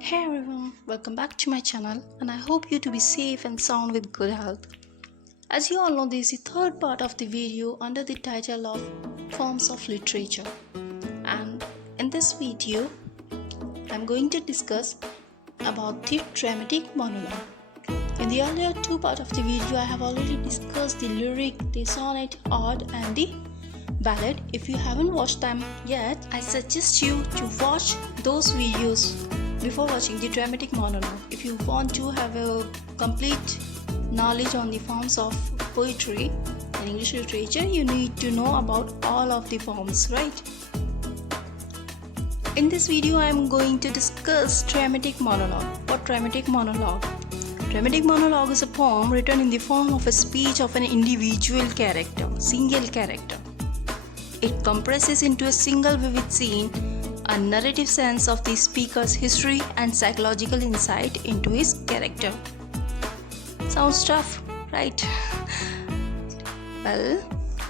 Hey everyone, welcome back to my channel and I hope you to be safe and sound with good health. As you all know, this is the third part of the video under the title of Forms of Literature, and in this video I'm going to discuss about the dramatic monologue. In the earlier two parts of the video I have already discussed the lyric, the sonnet, ode and the ballad. If you haven't watched them yet, I suggest you to watch those videos before watching the dramatic monologue. If you want to have a complete knowledge on the forms of poetry and English literature, you need to know about all of the forms, right? In this video I am going to discuss dramatic monologue. What dramatic monologue? Dramatic monologue is a poem written in the form of a speech of an individual character, single character. It compresses into a single vivid scene a narrative sense of the speaker's history and psychological insight into his character. Sounds tough, right? Well,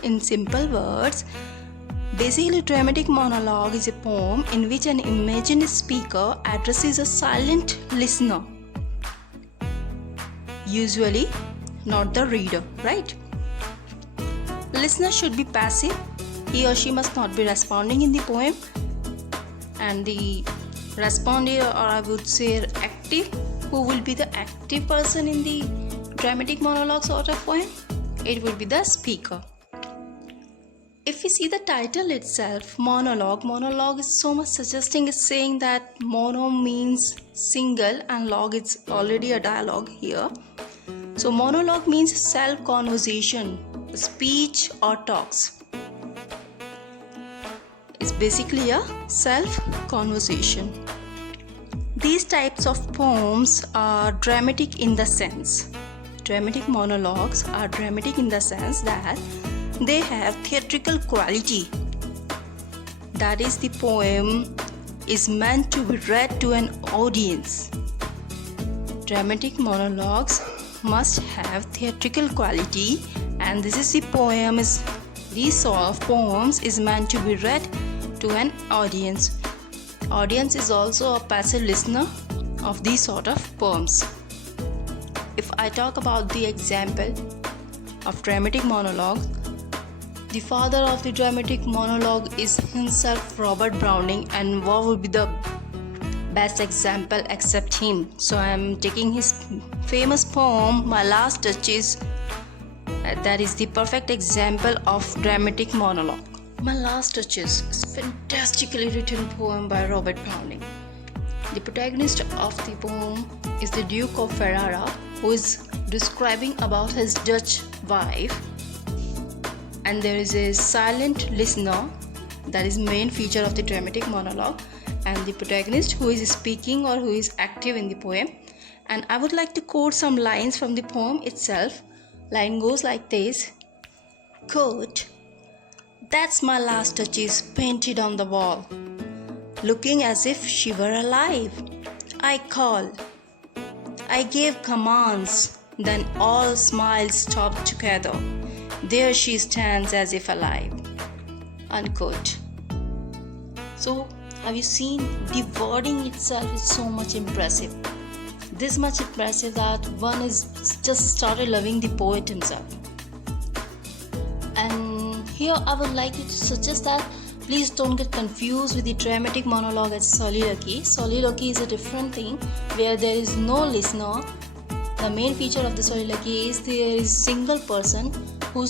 in simple words, basically dramatic monologue is a poem in which an imagined speaker addresses a silent listener, usually not the reader, right? The listener should be passive. He or she must not be responding in the poem, and the respondee, or I would say active, who will be the active person in the dramatic monologue sort of poem? It will be the speaker. If we see the title itself, monologue is so much suggesting, is saying that mono means single and log is already a dialogue here. So monologue means self-conversation, speech or talks. It's basically a self-conversation. These types of poems are dramatic in the sense. Dramatic monologues are dramatic in the sense that they have theatrical quality. That is, the poem is meant to be read to an audience. Dramatic monologues must have theatrical quality, and this is these sort of poems is meant to be read to an audience. Audience is also a passive listener of these sort of poems. If I talk about the example of dramatic monologue, the father of the dramatic monologue is himself Robert Browning, and what would be the best example except him? So I am taking his famous poem My Last Touches. That is the perfect example of dramatic monologue. My Last Touches is a fantastically written poem by Robert Browning. The protagonist of the poem is the Duke of Ferrara, who is describing about his Dutch wife, and there is a silent listener, that is main feature of the dramatic monologue, and the protagonist who is speaking or who is active in the poem. And I would like to quote some lines from the poem itself. Line goes like this, quote, "That's my last touches painted on the wall, looking as if she were alive. I call, I gave commands, then all smiles stopped together. There she stands as if alive." Unquote. So, have you seen the wording itself is so much impressive. This much impressive that one is just started loving the poet himself. And here I would like you to suggest that please don't get confused with the dramatic monologue as soliloquy. Soliloquy is a different thing where there is no listener. The main feature of the soliloquy is there is single person who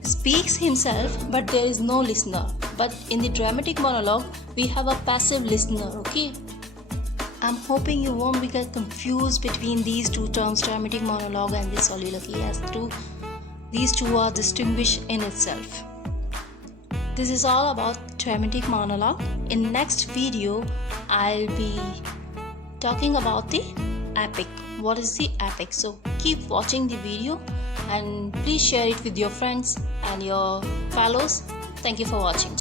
speaks himself, but there is no listener. But in the dramatic monologue we have a passive listener, okay? I'm hoping you won't be get confused between these two terms, dramatic monologue and the soliloquy, as these two are distinguished in itself. This is all about dramatic monologue. In next video I'll be talking about the epic. What is the epic? So keep watching the video and please share it with your friends and your fellows. Thank you for watching.